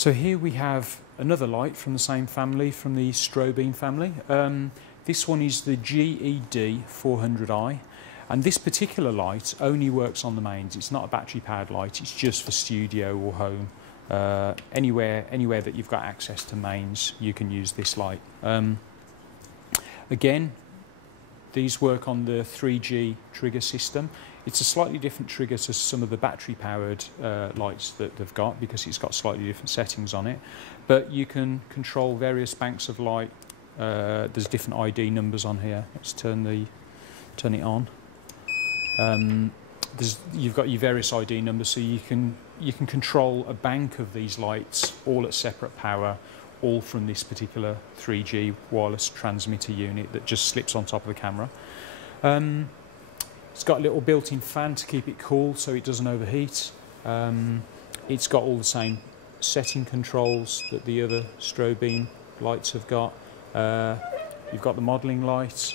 So here we have another light from the same family, from the Strobeam family. This one is the GE D400i, and this particular light only works on the mains. It's not a battery powered light, it's just for studio or home. Anywhere that you've got access to mains, you can use this light. Again, these work on the 3G trigger system. It's a slightly different trigger to some of the battery powered lights that they've got, because it's got slightly different settings on it. But you can control various banks of light. There's different ID numbers on here. Let's turn it on. You've got your various ID numbers, so you can control a bank of these lights all at separate power, all from this particular 3G wireless transmitter unit that just slips on top of the camera. It's got a little built-in fan to keep it cool so it doesn't overheat. It's got all the same setting controls that the other Strobeam lights have got. You've got the modelling light.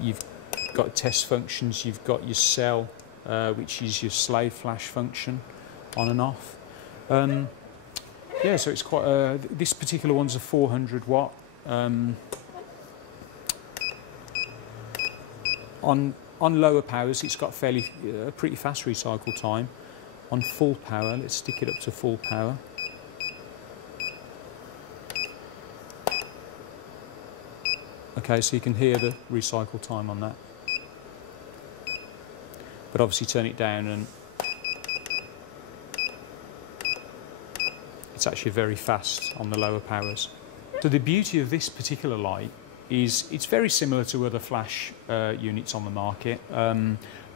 You've got test functions. You've got your cell, which is your slave flash function, on and off. Yeah, so it's quite. This particular one's a 400 watt. On lower powers, it's got pretty fast recycle time. On full power, let's stick it up to full power. Okay, so you can hear the recycle time on that. But obviously turn it down and it's actually very fast on the lower powers. So the beauty of this particular light is it's very similar to other flash units on the market,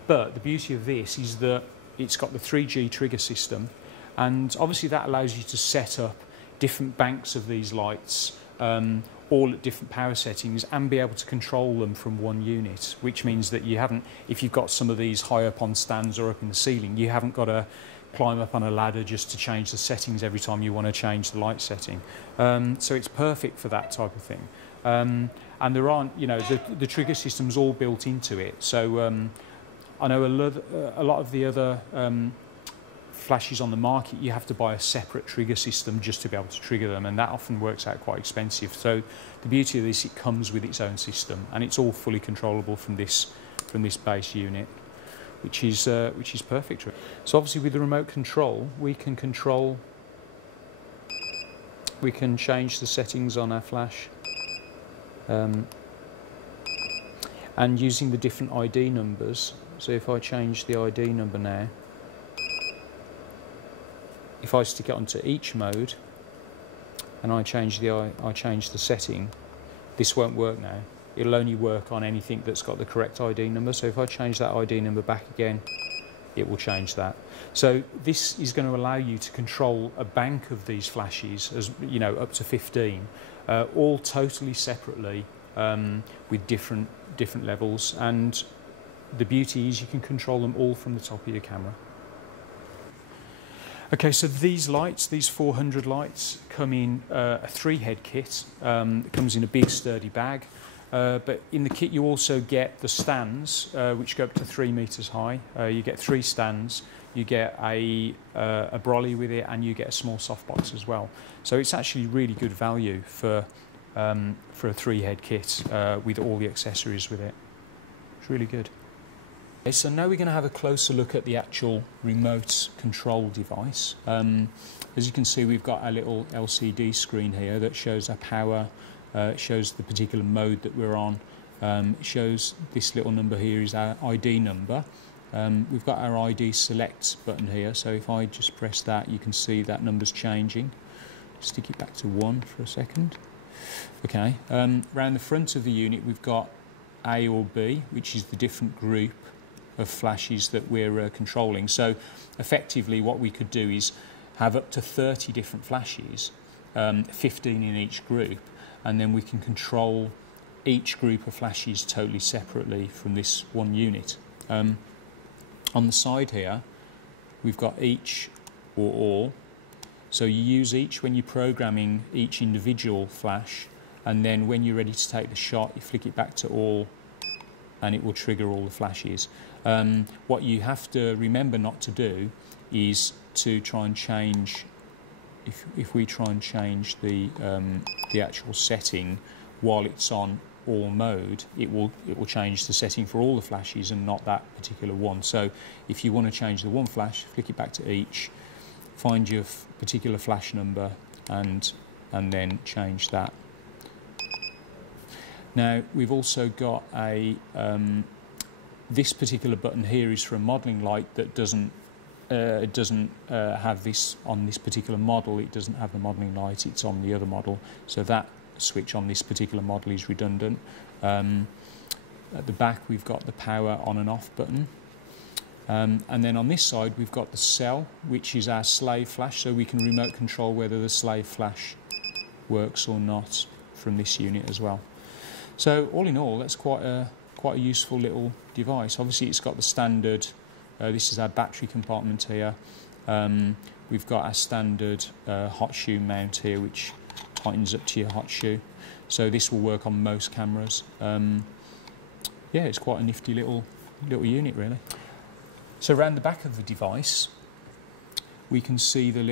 but the beauty of this is that it's got the 3G trigger system, and obviously that allows you to set up different banks of these lights, all at different power settings, and be able to control them from one unit, which means that if you've got some of these high up on stands or up in the ceiling, you haven't got to climb up on a ladder just to change the settings every time you want to change the light setting. So it's perfect for that type of thing. And there aren't, the trigger system's all built into it. So I know a lot of the other flashes on the market, you have to buy a separate trigger system just to be able to trigger them, and that often works out quite expensive. So the beauty of this, it comes with its own system, and it's all fully controllable from this base unit, which is perfect. So obviously with the remote control, we can change the settings on our flash. And using the different ID numbers, so if I change the ID number now, if I stick it onto each mode and I change the setting, this won't work now. It'll only work on anything that's got the correct ID number. So if I change that ID number back again, it will change that. So this is going to allow you to control a bank of these flashes, as up to 15, all totally separately, with different levels. And the beauty is you can control them all from the top of your camera. Okay, so these lights, these 400 lights, come in a 3-head kit. It comes in a big sturdy bag. But in the kit you also get the stands, which go up to 3 meters high. You get 3 stands, you get a brolly with it, and you get a small softbox as well. So it's actually really good value for a 3-head kit with all the accessories with it. It's really good. Okay, so now we're going to have a closer look at the actual remote control device. As you can see, we've got a little LCD screen here that shows our power. It shows the particular mode that we're on. It shows this little number here is our ID number. We've got our ID select button here, so if I just press that, you can see that number's changing. Stick it back to 1 for a second. Okay, around the front of the unit we've got A or B, which is the different group of flashes that we're controlling. So effectively what we could do is have up to 30 different flashes, 15 in each group, and then we can control each group of flashes totally separately from this one unit. On the side here, we've got each or all. So you use each when you're programming each individual flash, and then when you're ready to take the shot, you flick it back to all, and it will trigger all the flashes. What you have to remember not to do is to try and change, if we try and change the actual setting while it's on all mode, it will change the setting for all the flashes and not that particular one. So if you want to change the one flash, flick it back to each, find your particular flash number and then change that. Now we've also got a this particular button here is for a modelling light that doesn't have this on this particular model. It doesn't have the modelling light, it's on the other model, so that switch on this particular model is redundant. At the back we've got the power on and off button, and then on this side we've got the cell, which is our slave flash, so we can remote control whether the slave flash works or not from this unit as well. So all in all, that's quite a useful little device. Obviously it's got the standard, this is our battery compartment here. We've got our standard hot shoe mount here, which tightens up to your hot shoe. So this will work on most cameras. Yeah, it's quite a nifty little unit really. So around the back of the device, we can see there's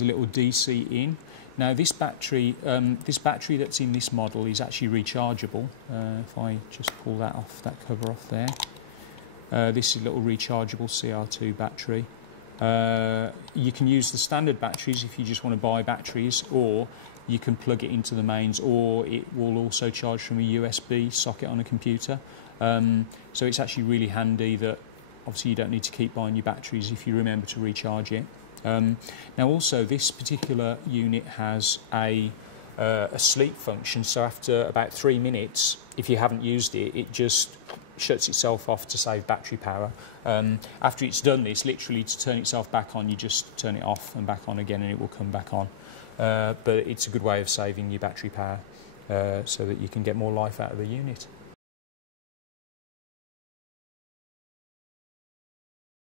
a little DC in. Now this battery that's in this model is actually rechargeable. If I just pull that cover off there, this is a little rechargeable CR2 battery. You can use the standard batteries if you just want to buy batteries, or you can plug it into the mains, or it will also charge from a USB socket on a computer. So it's actually really handy that obviously you don't need to keep buying your batteries if you remember to recharge it. Now also this particular unit has a sleep function, so after about 3 minutes, if you haven't used it, it just shuts itself off to save battery power. After it's done this, literally to turn itself back on, you just turn it off and back on again and it will come back on. But it's a good way of saving your battery power so that you can get more life out of the unit.